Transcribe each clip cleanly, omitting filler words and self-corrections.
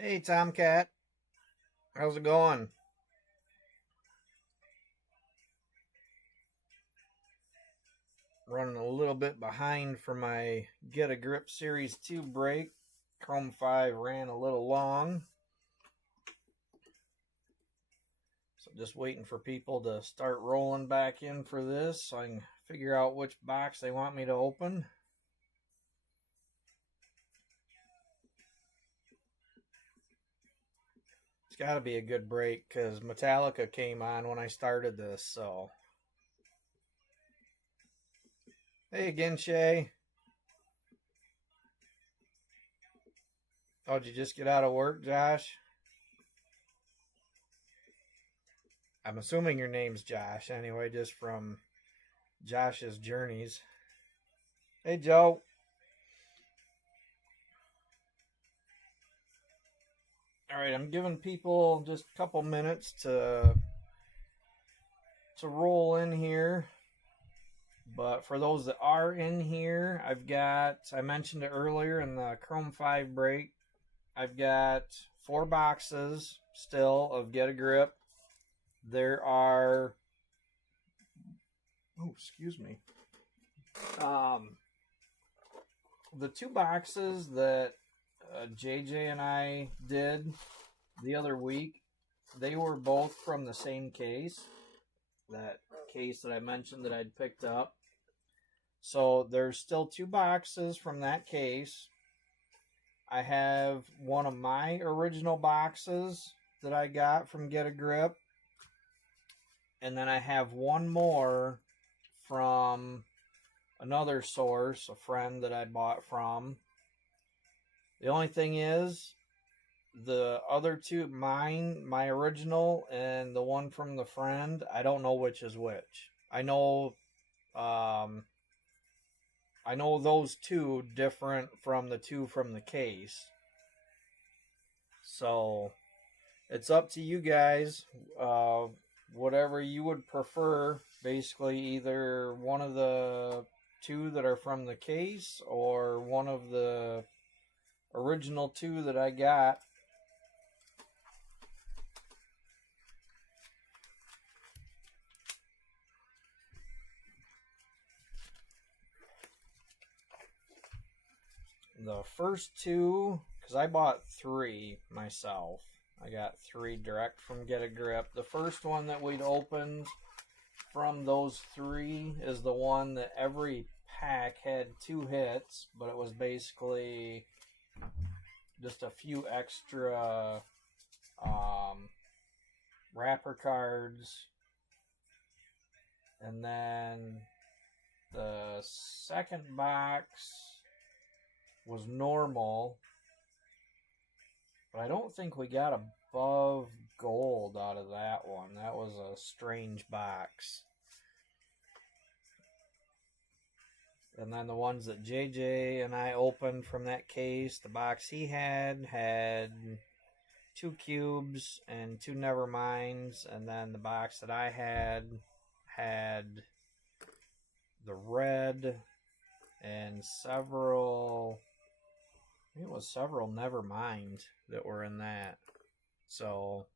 Hey Tomcat, how's it going? Running a little bit behind for my Get a Grip Series 2 break. Chrome 5 ran a little long. So just waiting for people to start rolling back in for this so I can figure out which box they want me to open. It's got to be a good break because Metallica came on when I started this, so. Hey again, Shay. Oh, did you just get out of work, Josh? I'm assuming your name's Josh anyway, just from Josh's journeys. Hey, Joe. All right, I'm giving people just a couple minutes to roll in here. But for those that are in here, I mentioned it earlier in the Chrome 5 break, I've got 4 boxes still of Get a Grip. There are, oh, excuse me. The 2 boxes that JJ and I did the other week, they were both from the same case. That case that I mentioned that I'd picked up. So there's still 2 boxes from that case. I have one of my original boxes that I got from Get a Grip. And then I have one more from another source, a friend that I bought from. The only thing is, the other 2, my original, and the one from the friend, I don't know which is which. I know those 2 different from the 2 from the case. So it's up to you guys. Whatever you would prefer. Basically, either one of the 2 that are from the case or one of the original 2 that I got. The first 2, because I bought 3 myself. I got 3 direct from Get a Grip. The first one that we'd opened from those 3 is the one that every pack had 2 hits, but it was basically just a few extra wrapper cards. And then the second box was normal, but I don't think we got above gold out of that one. That was a strange box. And then the ones that JJ and I opened from that case, the box he had 2 cubes and 2 Neverminds, and then the box that I had the red and several Nevermind that were in that. So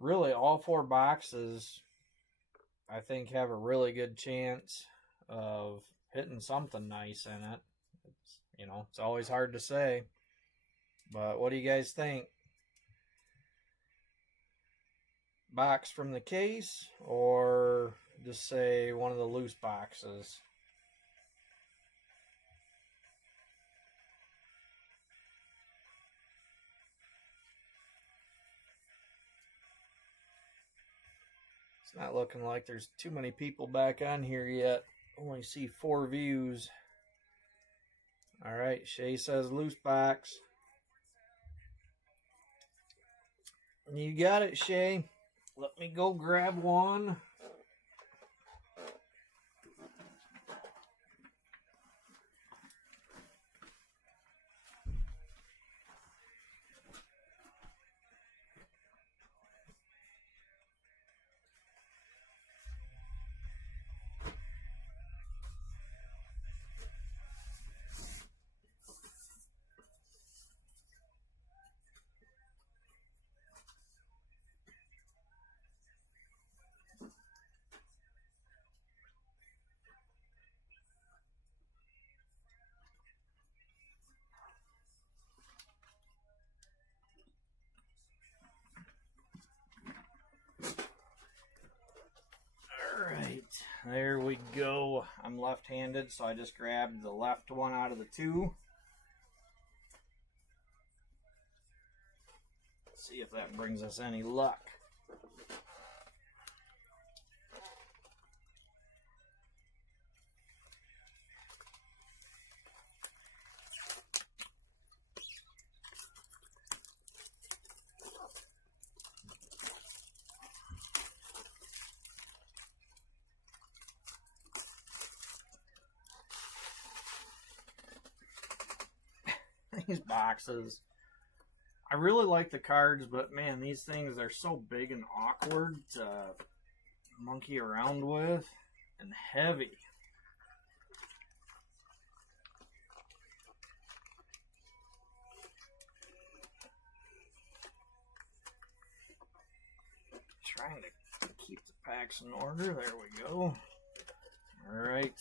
really all 4 boxes I think have a really good chance of hitting something nice in it. It's always hard to say. But what do you guys think? Box from the case or just say one of the loose boxes? It's not looking like there's too many people back on here yet. Only see 4 views. Alright, Shay says loose box. You got it, Shay. Let me go grab one. There we go. I'm left-handed, so I just grabbed the left one out of the two. See if that brings us any luck. These boxes, I really like the cards, but man, these things are so big and awkward to monkey around with, and heavy. Trying to keep the packs in order. There we go. All right,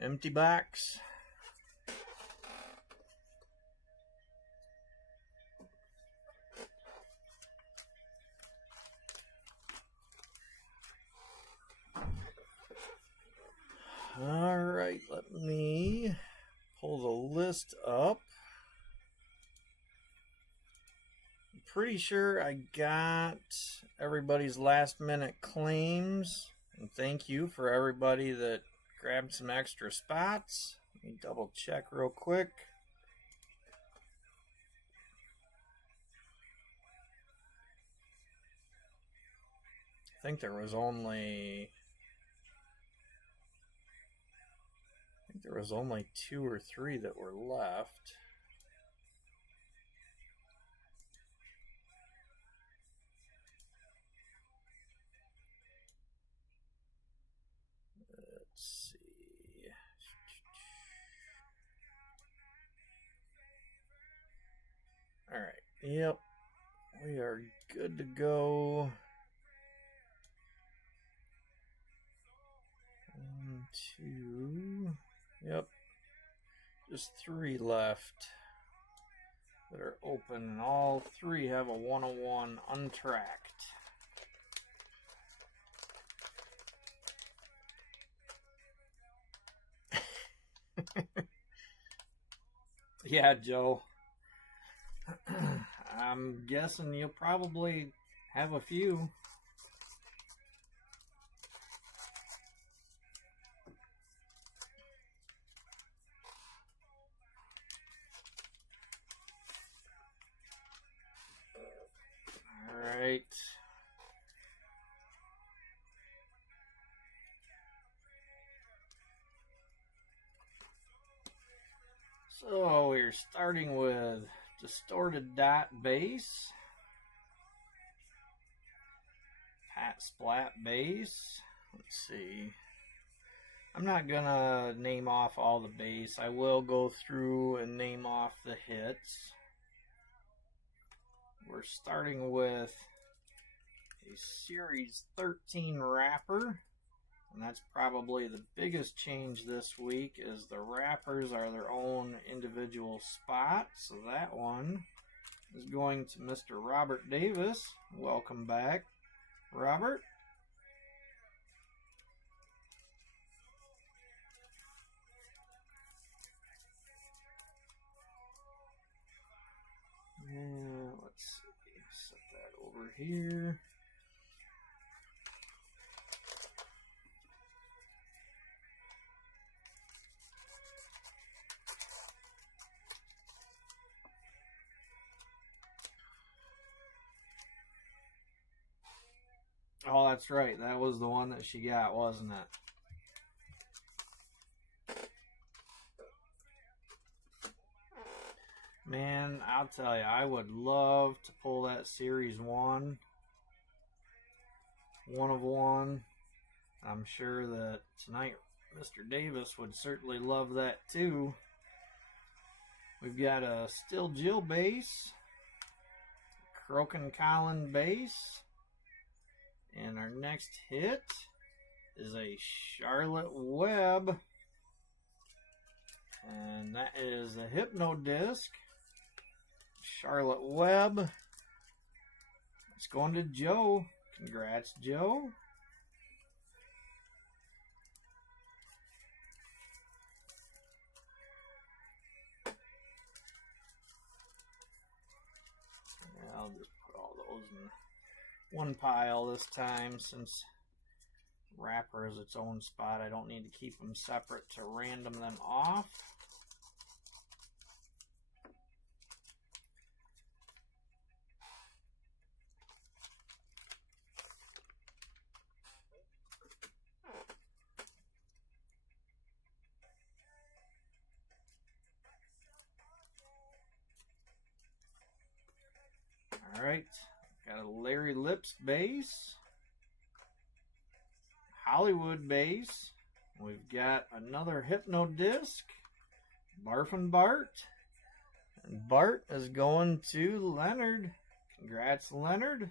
empty box. All right, let me pull the list up. I'm pretty sure I got everybody's last minute claims. And thank you for everybody that grabbed some extra spots. Let me double check real quick. I think there was only 2 or 3 that were left. Let's see. All right. Yep. We are good to go. 1, 2. Yep. Just 3 left that are open, and all 3 have a 101 untracked. Yeah, Joe. I'm guessing you'll probably have a few. All right. So we're starting with Distorted Dot Base, Pat Splat Base. Let's see. I'm not gonna name off all the base. I will go through and name off the hits. We're starting with a Series 13 wrapper. And that's probably the biggest change this week, is the wrappers are their own individual spot. So that one is going to Mr. Robert Davis. Welcome back, Robert. Yeah, let's see. Set that over here. Oh, that's right. That was the one that she got, wasn't it? Man, I'll tell you, I would love to pull that Series 1. 1 of 1. I'm sure that tonight Mr. Davis would certainly love that too. We've got a Still Jill base, Crokin Collin base, and our next hit is a Charlotte Webb, and that is a Hypno Disc. Charlotte Webb. It's going to Joe. Congrats, Joe. one pile this time, since wrapper is its own spot. I don't need to keep them separate to random them off. Alright, got a Larry Lips base, Hollywood base, we've got another Hypnodisc, Barfin' Bart, and Bart is going to Leonard. Congrats, Leonard.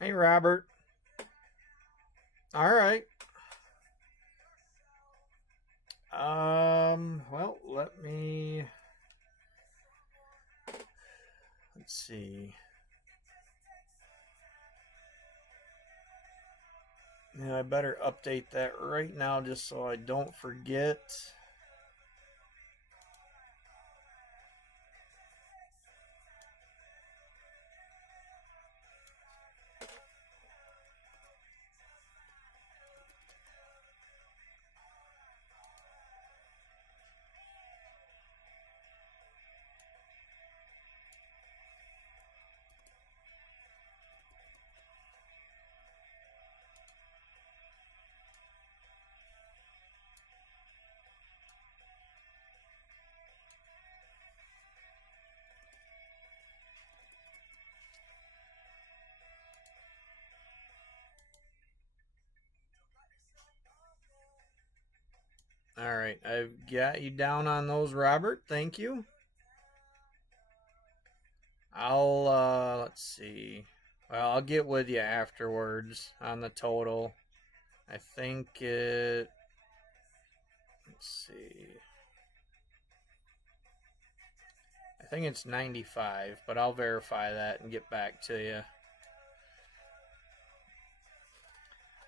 Hey, Robert. All right. Well, let's see. Yeah, I better update that right now just so I don't forget. All right, I've got you down on those, Robert. Thank you. Let's see. Well, I'll get with you afterwards on the total. I think let's see. I think it's 95, but I'll verify that and get back to you.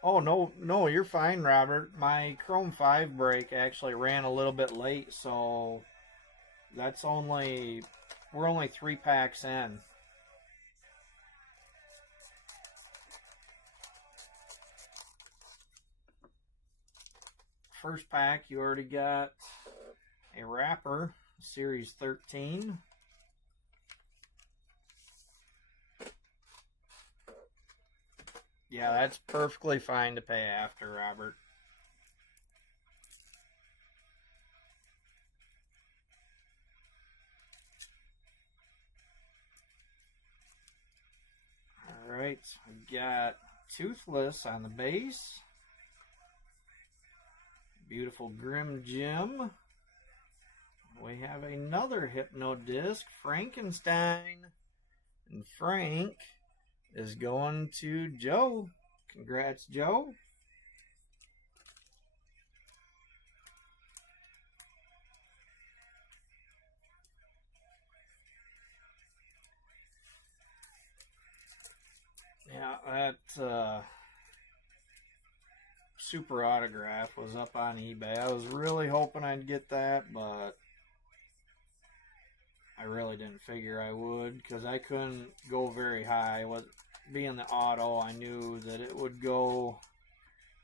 Oh, no, you're fine, Robert. My Chrome 5 break actually ran a little bit late, so we're only 3 packs in. First pack, you already got a wrapper, Series 13. Yeah, that's perfectly fine to pay after, Robert. Alright, we've got Toothless on the base. Beautiful Grim Jim. We have another Hypnodisc, Frankenstein. And Frank is going to Joe. Congrats, Joe. Yeah, that super autograph was up on eBay. I was really hoping I'd get that, but I really didn't figure I would because I couldn't go very high. With being the auto, I knew that it would go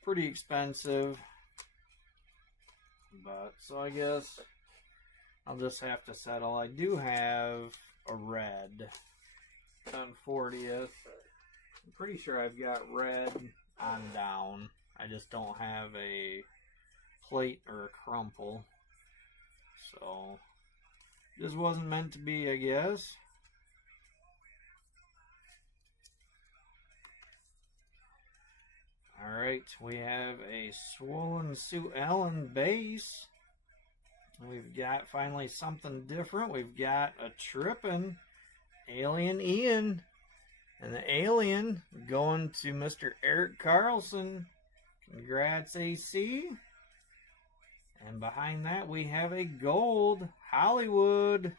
pretty expensive. But so I guess I'll just have to settle. I do have a red on 40th. I'm pretty sure I've got red on down. I just don't have a plate or a crumple. So this wasn't meant to be, I guess. Alright, we have a Swollen Sue Ellen base. We've got finally something different. We've got a Trippin' Alien Ian. And the Alien going to Mr. Eric Carlson. Congrats, AC. And behind that, we have a gold Hollywood.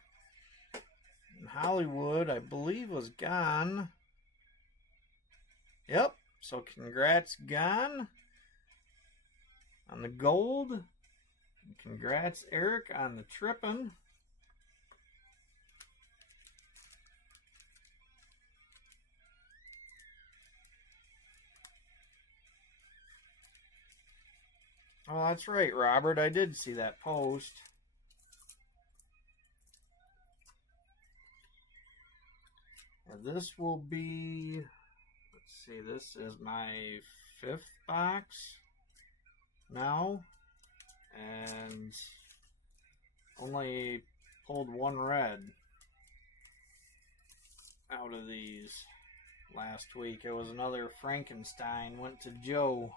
And Hollywood, I believe, was gone. Yep. So congrats, Gone, on the gold. And congrats, Eric, on the tripping. Oh, that's right, Robert. I did see that post. And this will be, let's see, this is my 5th box now. And only pulled one red out of these last week. It was another Frankenstein. Went to Joe.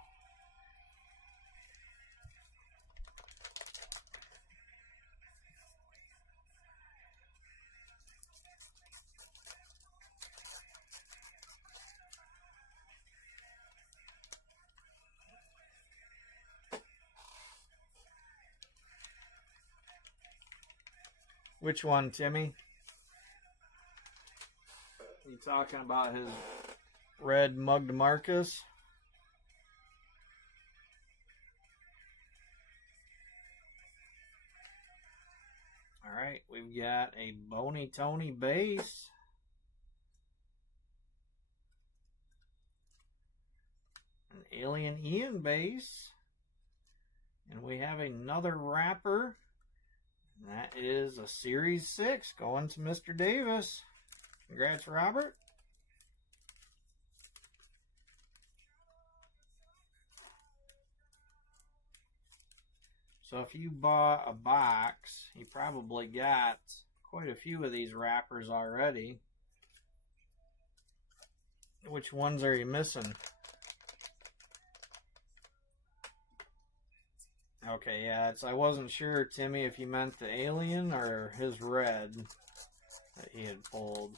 Which one, Timmy? You talking about his red mugged Marcus? Alright, we've got a Bony Tony base. An Alien Ian base. And we have another wrapper. And that is a Series 6 going to Mr. Davis. Congrats, Robert. So if you bought a box, you probably got quite a few of these wrappers already. Which ones are you missing? Okay, yeah, I wasn't sure, Timmy, if you meant the Alien or his red that he had pulled.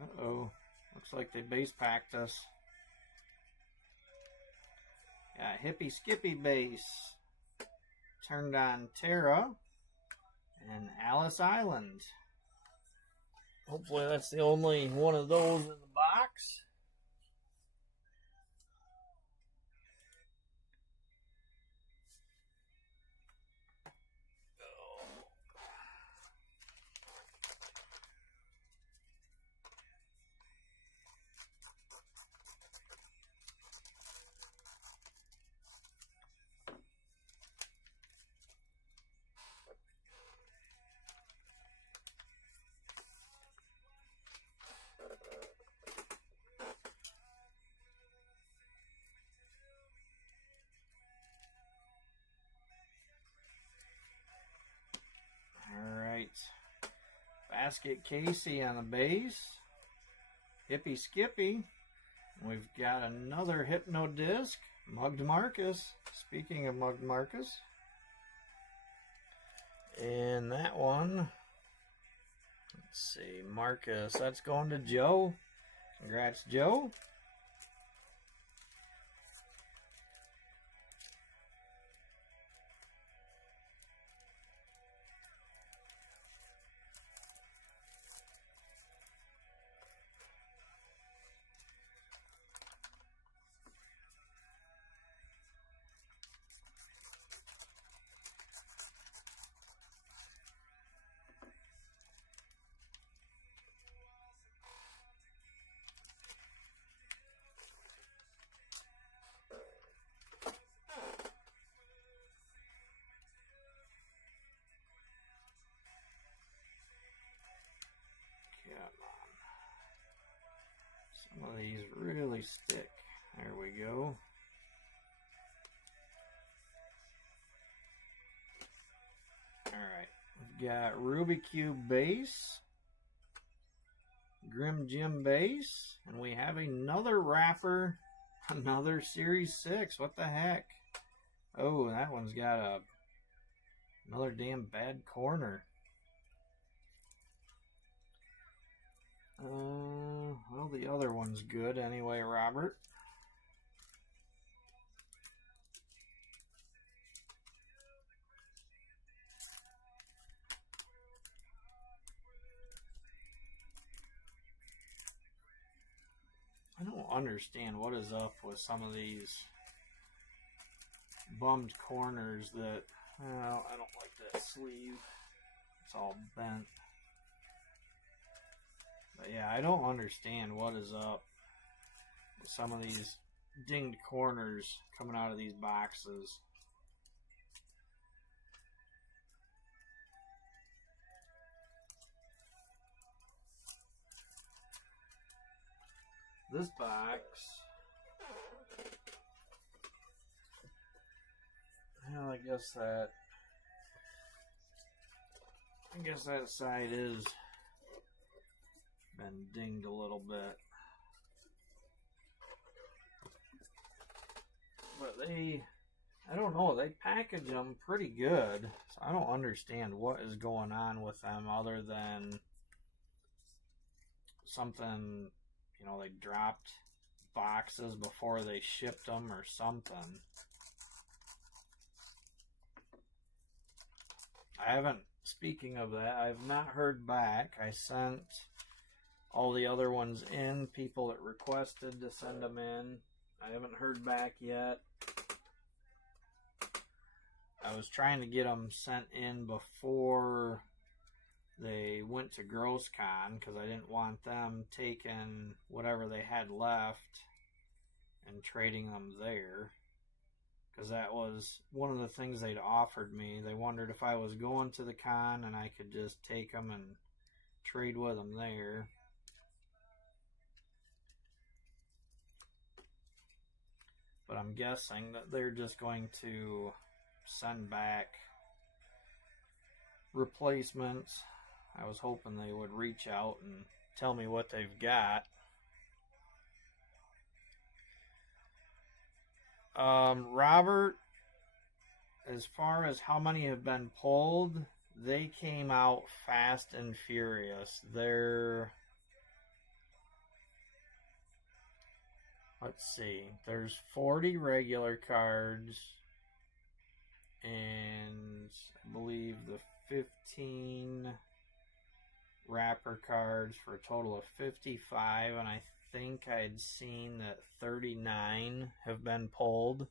Uh-oh. Looks like they base packed us. Got Hippie Skippy base. Turned on Terra. And Alice Island. Hopefully that's the only one of those in the box. Basket Casey on the base. Hippie Skippy. We've got another Hypno Disc. Mugged Marcus. Speaking of Mugged Marcus. And that one. Let's see. Marcus. That's going to Joe. Congrats, Joe. Some of these really stick. There we go. Alright. We've got Ruby Cube base. Grim Jim base. And we have another wrapper Another Series 6. What the heck? Oh, that one's got another damn bad corner. Well, the other one's good anyway, Robert. I don't understand what is up with some of these bummed corners that, well, I don't like that sleeve. It's all bent. But yeah, I don't understand what is up with some of these dinged corners coming out of these boxes. This box, well, I guess that side is been dinged a little bit. But I don't know, they package them pretty good. So I don't understand what is going on with them other than something, they dropped boxes before they shipped them or something. Speaking of that, I've not heard back. I sent all the other ones in, people that requested to send them in. I haven't heard back yet. I was trying to get them sent in before they went to GrossCon because I didn't want them taking whatever they had left and trading them there. Because that was one of the things they'd offered me. They wondered if I was going to the con and I could just take them and trade with them there. But I'm guessing that they're just going to send back replacements. I was hoping they would reach out and tell me what they've got. Robert, as far as how many have been pulled, they came out fast and furious. Let's see, there's 40 regular cards, and I believe the 15 wrapper cards for a total of 55, and I think I'd seen that 39 have been pulled.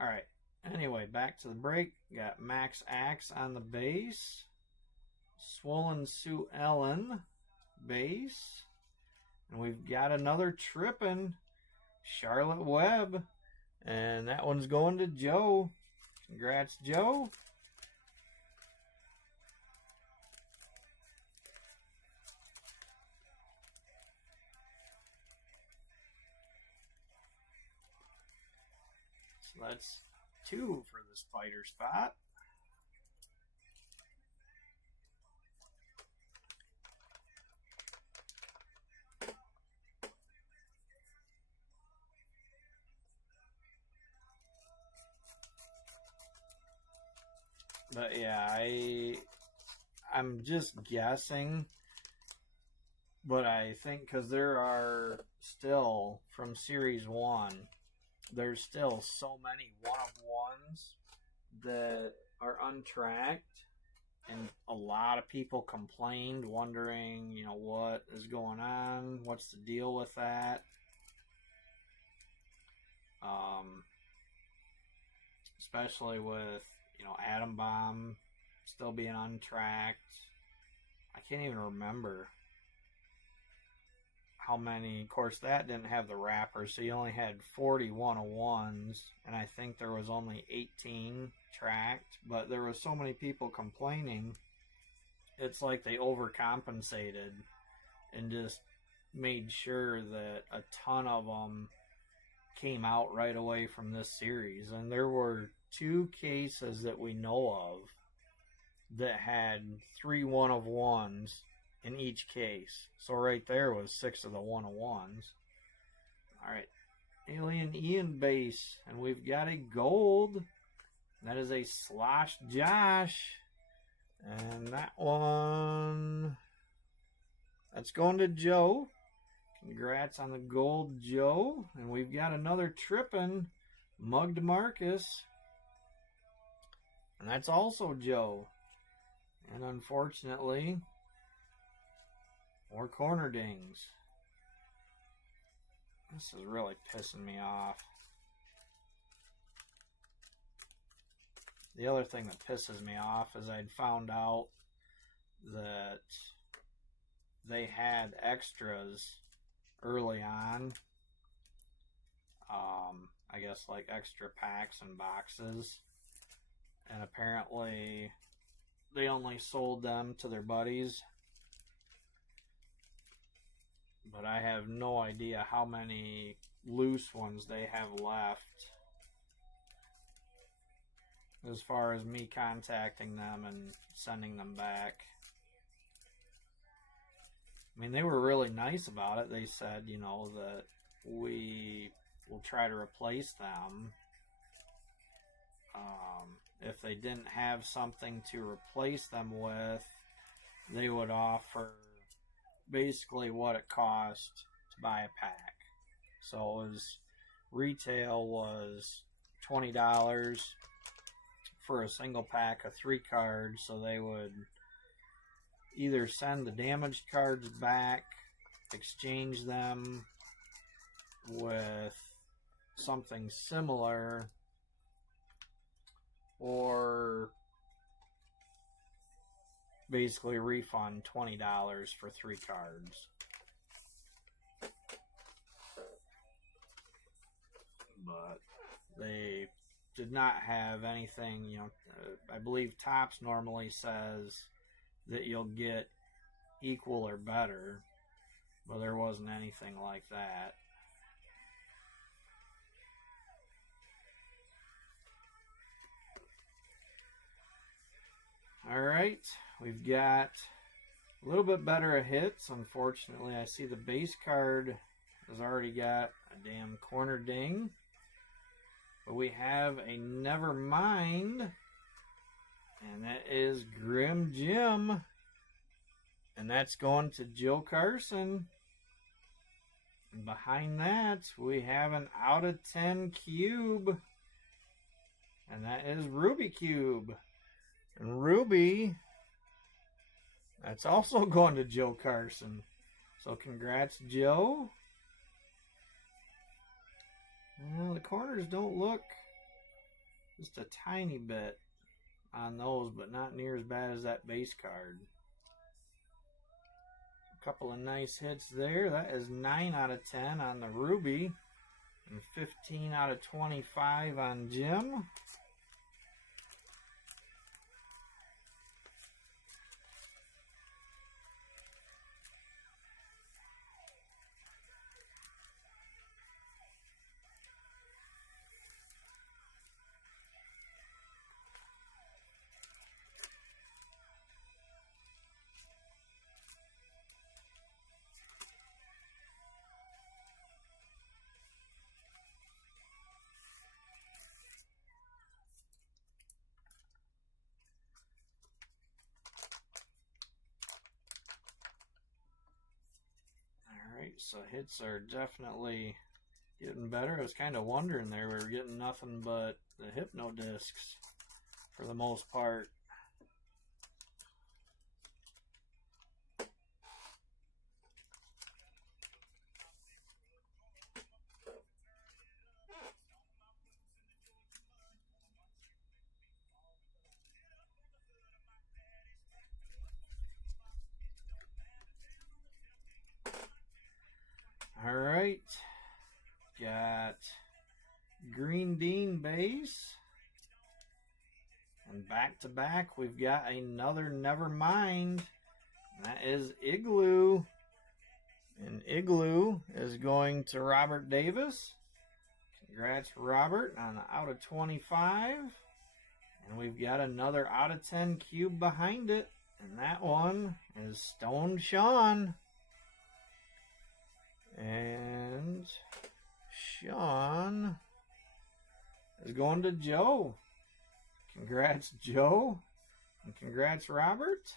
Alright, anyway, back to the break. Got Max Axe on the base, Swollen Sue Ellen base, and we've got another trippin' Charlotte Webb, and that one's going to Joe. Congrats, Joe. So that's 2 for the spider spot. But yeah, I'm just guessing, but I think because there are still, from Series 1, there's still so many one-of-ones that are untracked, and a lot of people complained, wondering, what is going on, what's the deal with that. Especially with Atom Bomb still being untracked. I can't even remember how many. Of course, that didn't have the wrapper, so you only had 40 101s, and I think there was only 18 tracked. But there was so many people complaining, it's like they overcompensated and just made sure that a ton of them came out right away from this series. And there were 2 cases that we know of that had 3 1-of-1s in each case. So right there was 6 of the 101s. All right, Alien Ian base, and we've got a gold. That is a Slosh Josh, and that one, that's going to Joe. Congrats on the gold, Joe. And we've got another trippin' Mugged Marcus, and that's also Joe. And unfortunately, more corner dings. This is really pissing me off. The other thing that pisses me off is I'd found out that they had extras early on. I guess like extra packs and boxes. And apparently they only sold them to their buddies. But I have no idea how many loose ones they have left, as far as me contacting them and sending them back. I mean, they were really nice about it. They said, you know, that we will try to replace them. If they didn't have something to replace them with, they would offer basically what it cost to buy a pack. So it was, retail was $20 for a single pack of 3 cards. So they would either send the damaged cards back, exchange them with something similar, or basically refund $20 for 3 cards. But they did not have anything, you know, I believe Topps normally says that you'll get equal or better, but there wasn't anything like that. Alright, we've got a little bit better of hits. Unfortunately, I see the base card has already got a damn corner ding. But we have a Nevermind, and that is Grim Jim. And that's going to Joe Carson. And behind that, we have an out of 10 cube. And that is Ruby Cube. And Ruby, that's also going to Joe Carson. So congrats, Joe. Well, the corners don't look, just a tiny bit on those, but not near as bad as that base card. A couple of nice hits there. That is 9 out of 10 on the Ruby, and 15 out of 25 on Jim. So hits are definitely getting better. I was kind of wondering there. We were getting nothing but the Hypno discs for the most part. Alright, got Green Dean base, and back to back we've got another Nevermind, and that is Igloo, and Igloo is going to Robert Davis. Congrats, Robert, on the out of 25, and we've got another out of 10 cube behind it. And that one is Stone Sean. And Sean is going to Joe. Congrats, Joe. And congrats, Robert.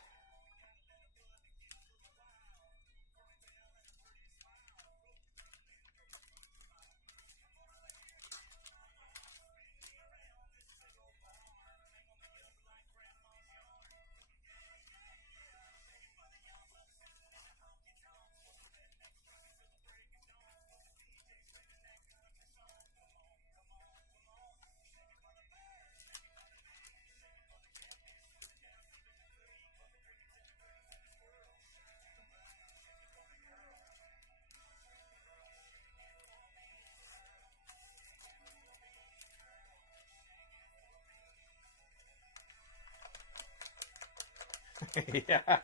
Yeah.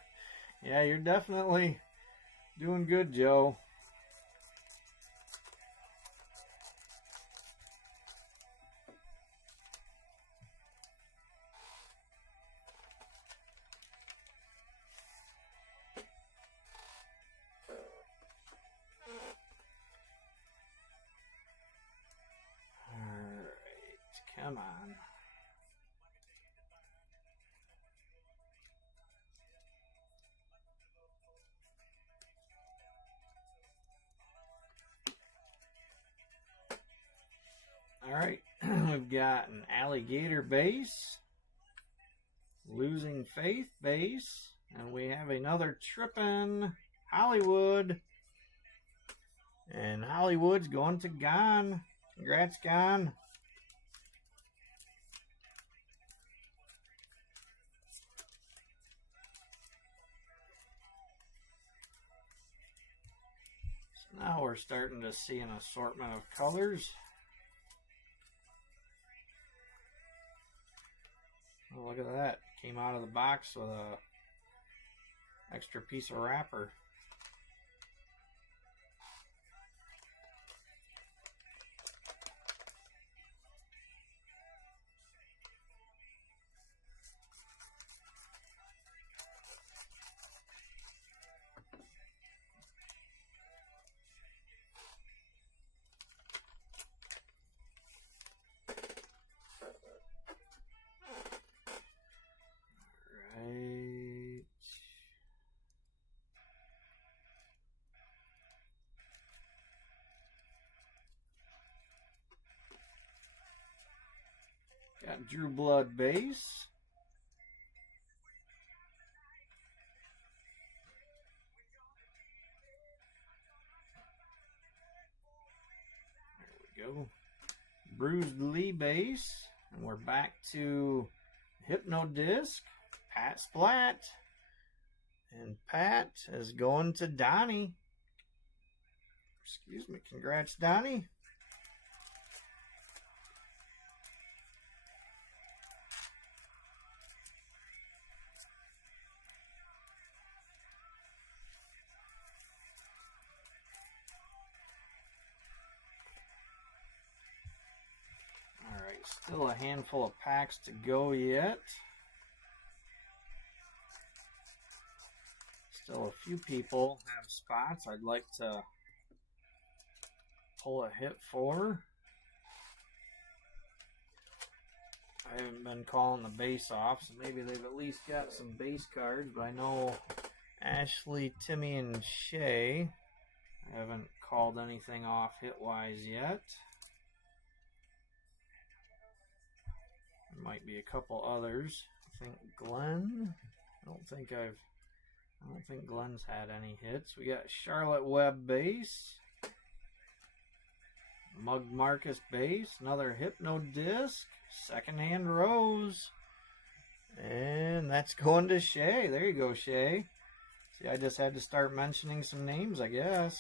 Yeah, you're definitely doing good, Joe. Alright, come on. Alright, we've got an alligator base, losing faith base, and we have another trippin' Hollywood. And Hollywood's going to Gon. Congrats, Gon. So now we're starting to see an assortment of colors. Oh, look at that. Came out of the box with a extra piece of wrapper. Right. Got Drew Blood base. There we go. Bruised Lee base. And we're back to Hypnodisc. Pat Splat. And Pat is going to Donnie. Excuse me. Congrats, Donnie. Alright, still a handful of packs to go yet. Still a few people have spots I'd like to pull a hit for. I haven't been calling the base off, so maybe they've at least got some base cards, but I know Ashley, Timmy, and Shay haven't called anything off hit-wise yet. There might be a couple others. I think Glenn. I don't think Glenn's had any hits. We got Charlotte Webb base. Mug Marcus base. Another Hypnodisc. Secondhand Rose. And that's going to Shay. There you go, Shay. See, I just had to start mentioning some names, I guess.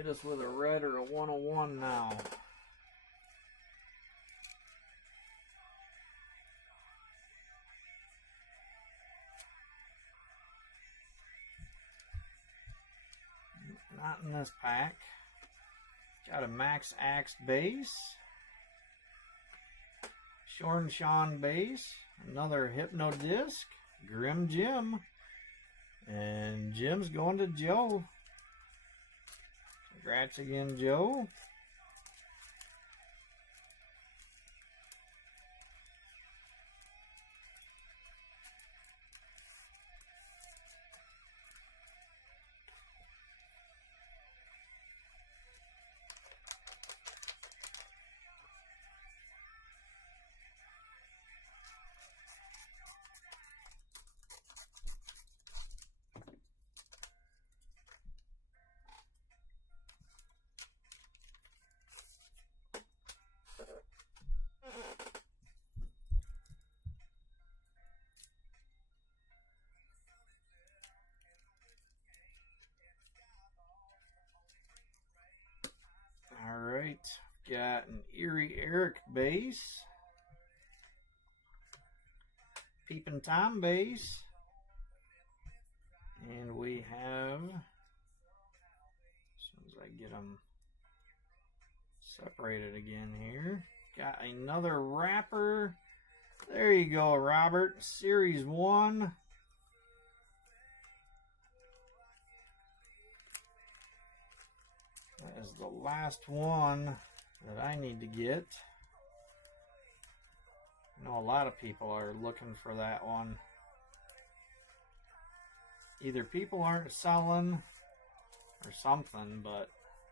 hit us with a red or a 101 now. Not in this pack. Got a Max Axe base. Shorn Sean base. Another Hypno Disc. Grim Jim. And Jim's going to Joe. Congrats again, Joe. Alright, got an Erie Eric base. Peepin' Tom base. And we have, as soon as I get them separated again here, got another wrapper. There you go, Robert. Series 1. That is the last one that I need to get. I know a lot of people are looking for that one. Either people aren't selling or something, but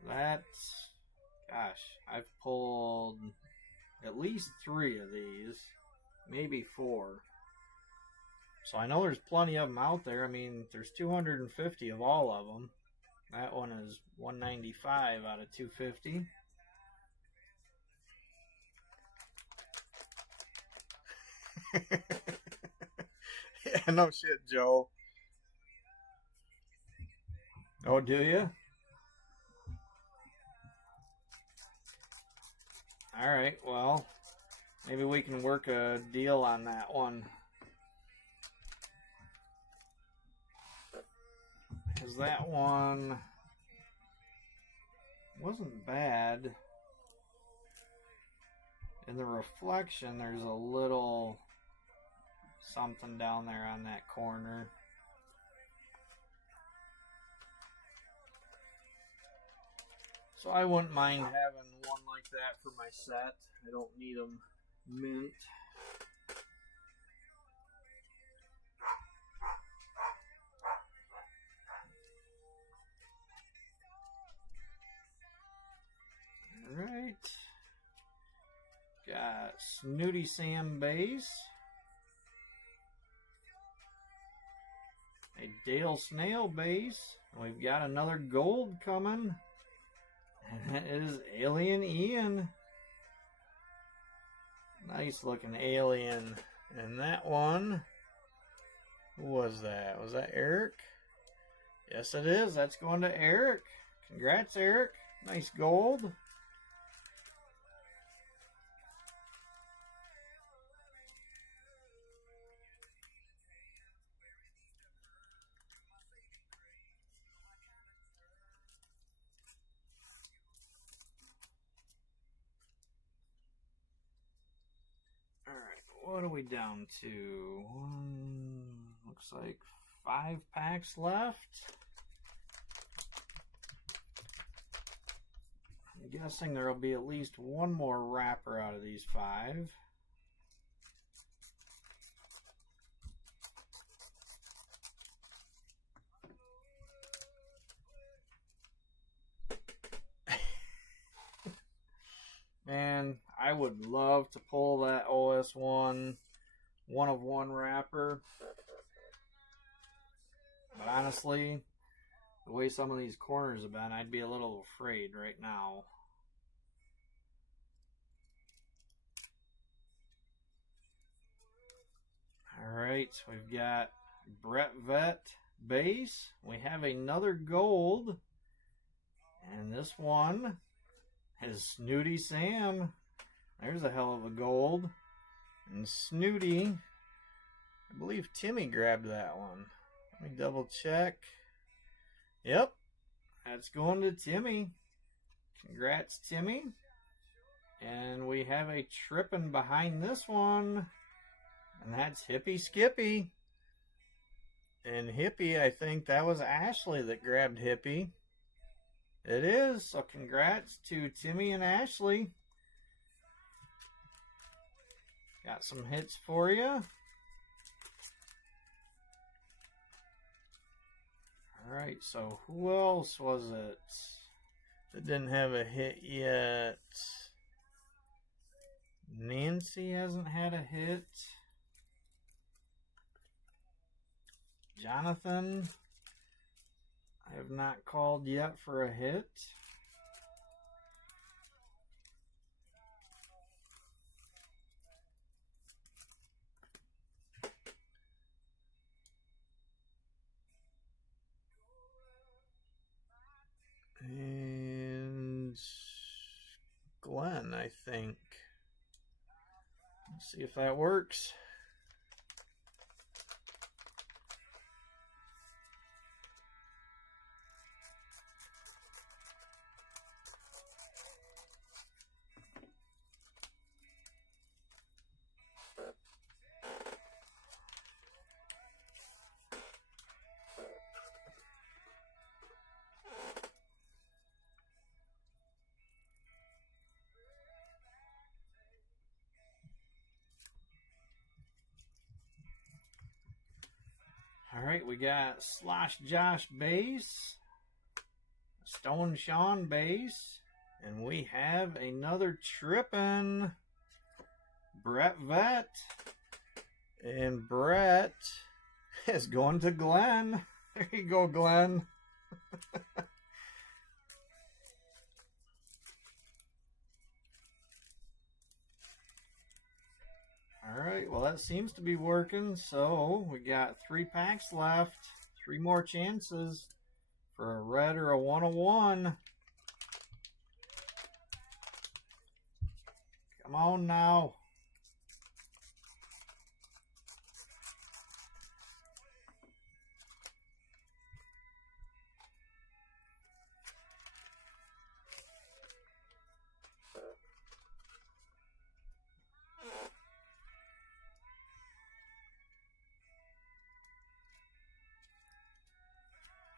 that's, gosh, I've pulled at least 3 of these, maybe 4. So I know there's plenty of them out there. I mean, there's 250 of all of them. That one is 195 out of 250. Yeah, no shit, Joe. Oh, do you? Alright, well, maybe we can work a deal on that one. Because that one wasn't bad. In the reflection, there's a little something down there on that corner. So I wouldn't mind having one like that for my set. I don't need them mint. Alright. Got Snooty Sam base. A Dale Snail base. We've got another gold coming. And that is Alien Ian. Nice looking alien. And that one, who was that? Was that Eric? Yes, it is. That's going to Eric. Congrats, Eric. Nice gold. What are we down to? Looks like 5 packs left. I'm guessing there will be at least one more wrapper out of these 5. Man, I would love to pull that OS1 one of one wrapper. But honestly, the way some of these corners have been, I'd be a little afraid right now. Alright, we've got Brett Vett base. We have another gold. And this one is Snooty Sam. There's a hell of a gold. And Snooty, I believe Timmy grabbed that one. Let me double check. Yep, that's going to Timmy. Congrats, Timmy. And we have a tripping behind this one. And that's Hippie Skippy. And Hippie, I think that was Ashley that grabbed Hippie. It is. So congrats to Timmy and Ashley. Got some hits for you. Alright, so who else was it that didn't have a hit yet? Nancy hasn't had a hit. Jonathan, I have not called yet for a hit. And Glenn, I think. Let's see if that works. Alright, we got Slosh Josh base, Stone Sean base, and we have another trippin' Brett Vet. And Brett is going to Glenn. There you go, Glenn. Alright, well that seems to be working. So we got 3 packs left. 3 more chances for a red or a 101. Come on now.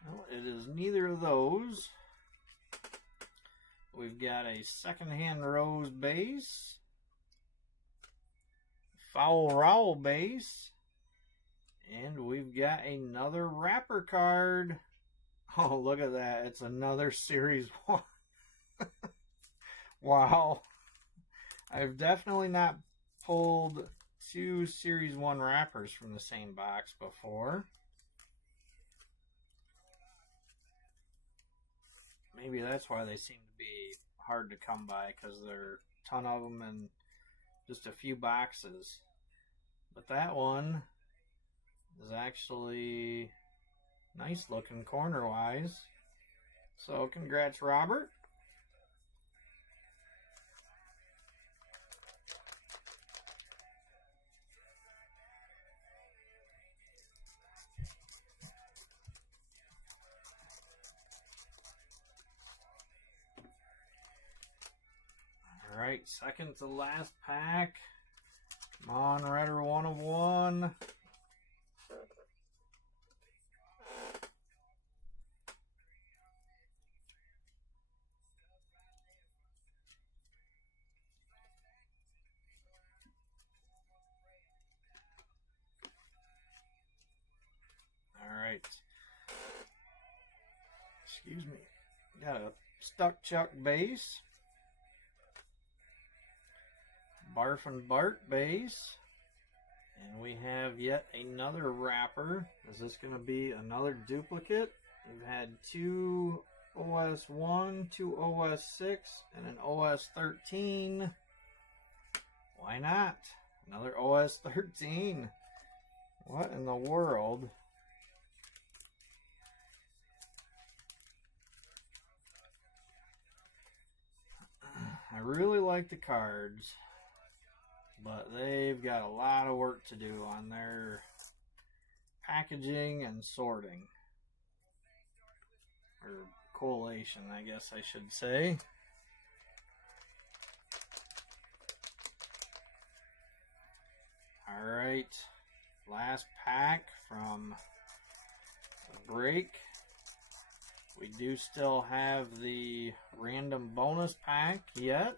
No, it is neither of those. We've got a secondhand rose base, foul rowel base, and we've got another wrapper card. Oh, look at that. It's another Series 1. Wow. I've definitely not pulled 2 Series 1 wrappers from the same box before. Maybe that's why they seem to be hard to come by, because there are a ton of them in just a few boxes. But that one is actually nice looking corner wise. So congrats, Robert. Alright, second to last pack. Come on, Redder 1 of 1. Alright. Excuse me. Got a Stuck Chuck base. Barf and Bart base. And we have yet another wrapper. Is this going to be another duplicate? We've had 2 OS1, 2 OS6, and an OS13. Why not? Another OS13. What in the world? I really like the cards, but they've got a lot of work to do on their packaging and sorting. Or collation, I guess I should say. Alright, last pack from the break. We do still have the random bonus pack yet.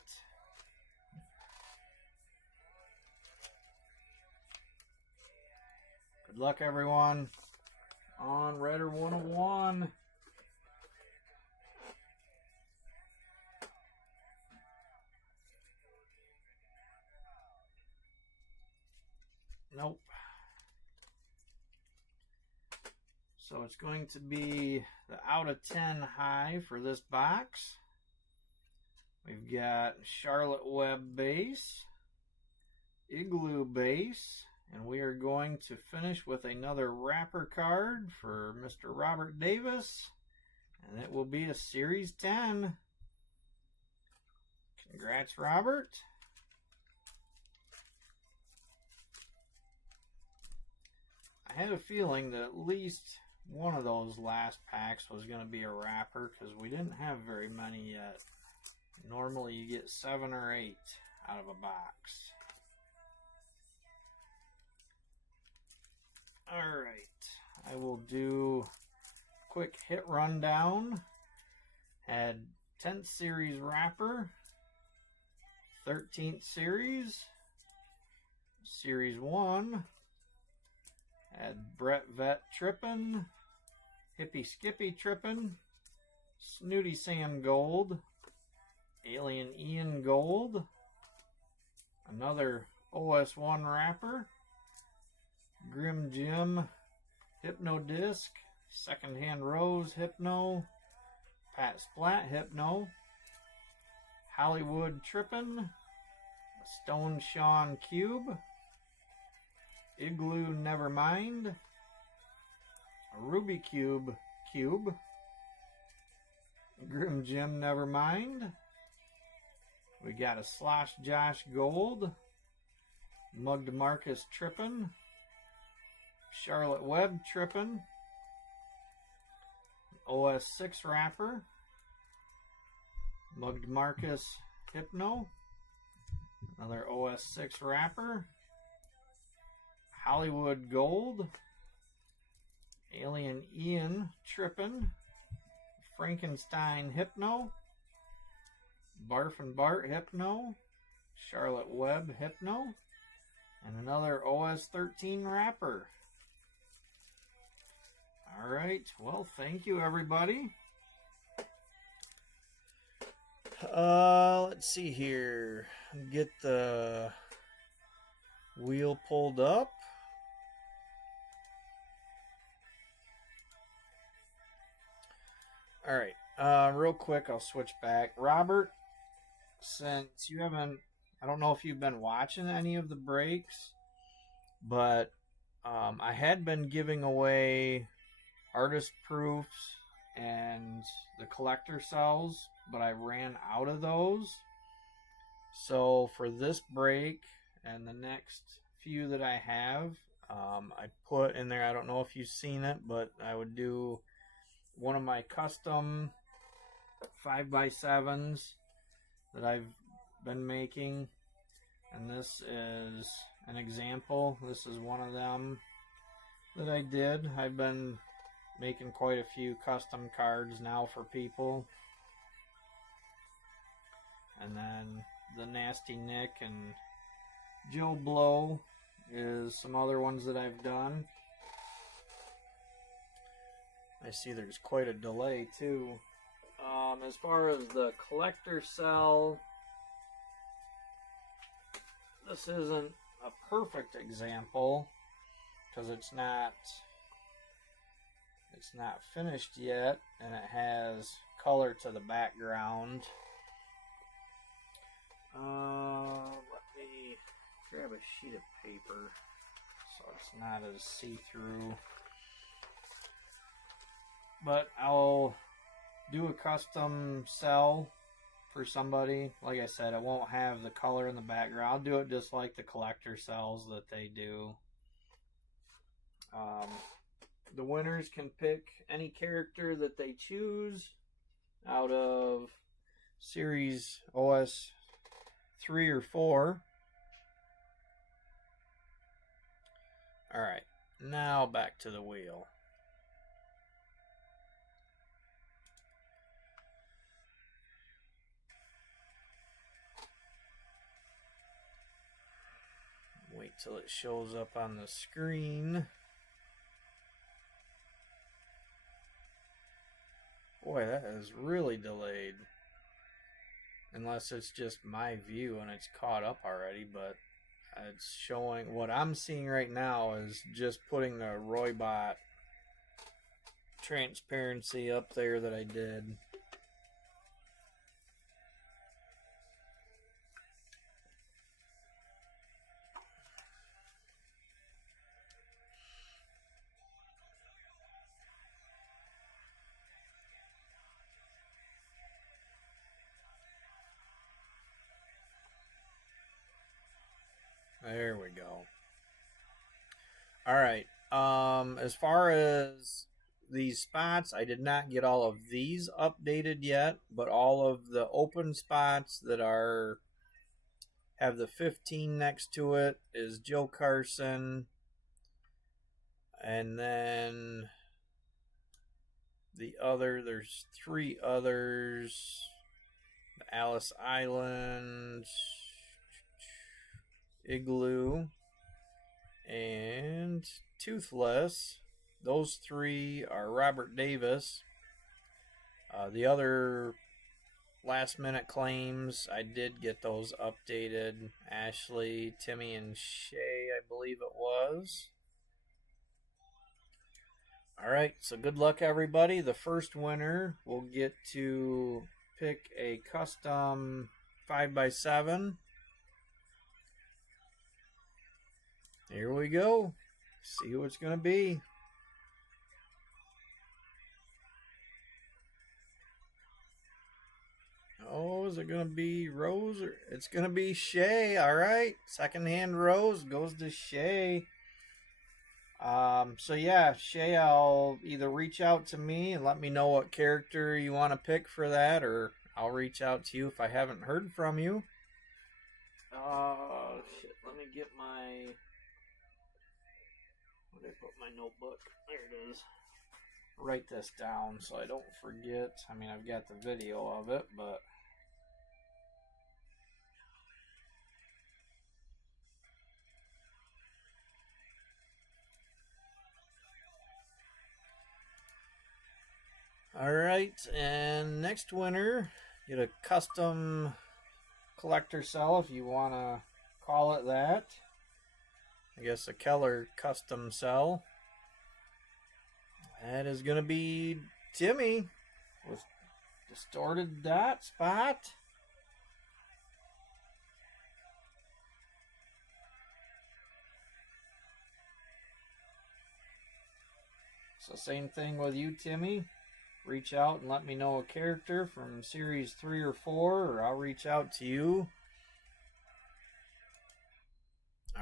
Good luck, everyone, on Redder 101. Nope. So it's going to be the out of 10 high for this box. We've got Charlotte Web base, Igloo base, and we are going to finish with another wrapper card for Mr. Robert Davis, and it will be a Series 10. Congrats, Robert. I had a feeling that at least one of those last packs was going to be a wrapper because we didn't have very many yet. Normally you get 7 or 8 out of a box. Alright, I will do a quick hit rundown. Had 10th series wrapper, 13th series, Series 1, had Brett Vett Trippin', Hippie Skippy Trippin', Snooty Sam Gold, Alien Ian Gold, another OS1 wrapper, Grim Jim Hypno Disc, Secondhand Rose Hypno, Pat Splat Hypno, Hollywood Trippin', Stone Sean Cube, Igloo Nevermind, a Ruby Cube, Grim Jim Nevermind. We got a Slosh Josh Gold, Mugged Marcus Trippin', Charlotte Web Trippin', OS6 wrapper, Mugged Marcus Hypno, another OS6 wrapper, Hollywood Gold, Alien Ian Trippin', Frankenstein Hypno, Barf and Bart Hypno, Charlotte Web Hypno, and another OS13 wrapper. Alright, well, thank you, everybody. Let's see here. Get the wheel pulled up. Alright, real quick, I'll switch back. Robert, since you haven't, I don't know if you've been watching any of the breaks, but I had been giving away artist proofs and the collector cells, but I ran out of those. So for this break and the next few that I have, I put in there, I don't know if you've seen it, but I would do one of my custom 5x7s that I've been making, and this is an example. This is one of them that I did. I've been making quite a few custom cards now for people. And then the Nasty Nick and Joe Blow is some other ones that I've done. I see there's quite a delay too. As far as the collector cell, this isn't a perfect example because it's not finished yet, and it has color to the background. Let me grab a sheet of paper so it's not as see-through. But I'll do a custom cell for somebody. Like I said, it won't have the color in the background. I'll do it just like the collector cells that they do. The winners can pick any character that they choose out of Series OS 3 or 4. Alright, now back to the wheel. Wait till it shows up on the screen. Boy, that is really delayed. Unless it's just my view and it's caught up already, but it's showing, what I'm seeing right now is just putting the Roybot transparency up there that I did. There we go. All right. As far as these spots, I did not get all of these updated yet, but all of the open spots that have the 15 next to it is Joe Carson, and then there's 3 others: Alice Island, Igloo, and Toothless. Those 3 are Robert Davis. The other last minute claims, I did get those updated. Ashley, Timmy, and Shay, I believe it was. Alright, so good luck everybody. The first winner will get to pick a custom 5x7. Here we go. See who it's going to be. Oh, is it going to be Rose? Or it's going to be Shay. All right. Secondhand Rose goes to Shay. So yeah, Shay, I'll either reach out to me and let me know what character you want to pick for that, or I'll reach out to you if I haven't heard from you. Oh, shit. Let me get my... Where did I put my notebook? There it is. Write this down so I don't forget. I mean, I've got the video of it, but... Alright, and next winner, get a custom collector cell, if you want to call it that. I guess a Keller custom cell. That is going to be Timmy with distorted dot spot. So same thing with you, Timmy. Reach out and let me know a character from Series 3 or 4, or I'll reach out to you.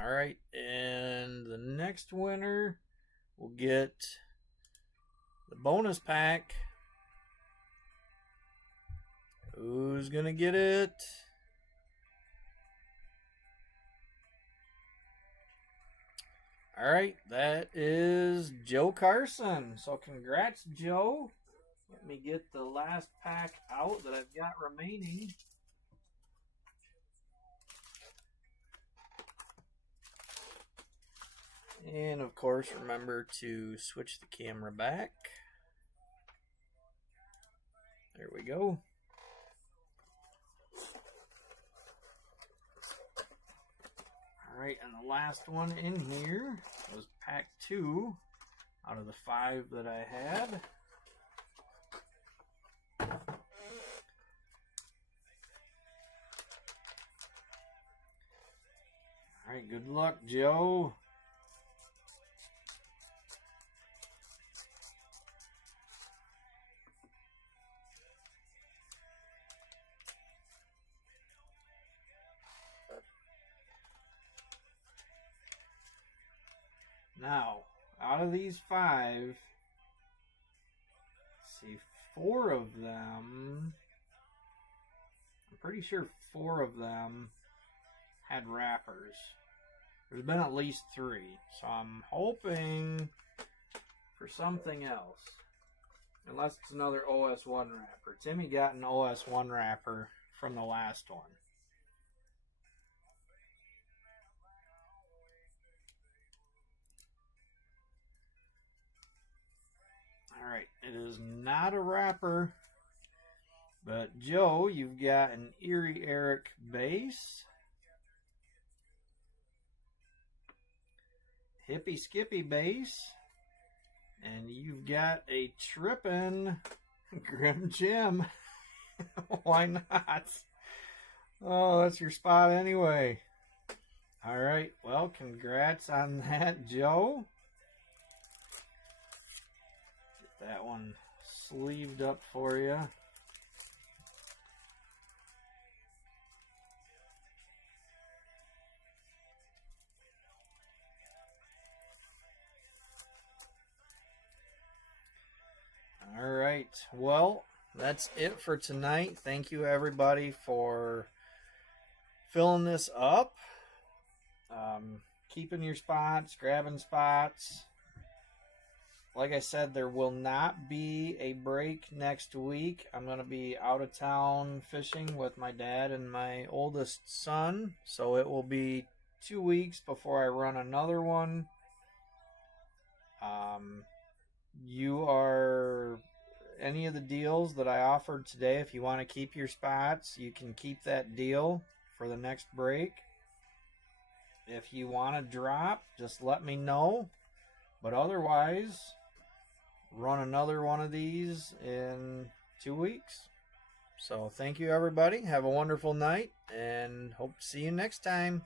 Alright, and the next winner will get the bonus pack. Who's going to get it? Alright, that is Joe Carson. So congrats, Joe. Let me get the last pack out that I've got remaining. And of course, remember to switch the camera back. There we go. Alright, and the last one in here was pack 2 out of the 5 that I had. Alright, good luck, Joe. Now, out of these 5, let's see, 4 of them, I'm pretty sure 4 of them had wrappers. There's been at least 3, so I'm hoping for something else. Unless it's another OS1 wrapper. Timmy got an OS1 wrapper from the last one. Alright, it is not a wrapper. But Joe, you've got an Erie Eric base. Hippie Skippy base. And you've got a Trippin' Grim Jim. Why not? Oh, that's your spot anyway. Alright, well, congrats on that, Joe. Get that one sleeved up for you. Alright, well, that's it for tonight. Thank you, everybody, for filling this up. Keeping your spots, grabbing spots. Like I said, there will not be a break next week. I'm going to be out of town fishing with my dad and my oldest son. So it will be 2 weeks before I run another one. Any of the deals that I offered today, if you want to keep your spots, you can keep that deal for the next break. If you want to drop, just let me know. But otherwise, run another one of these in 2 weeks. So thank you, everybody. Have a wonderful night, and hope to see you next time.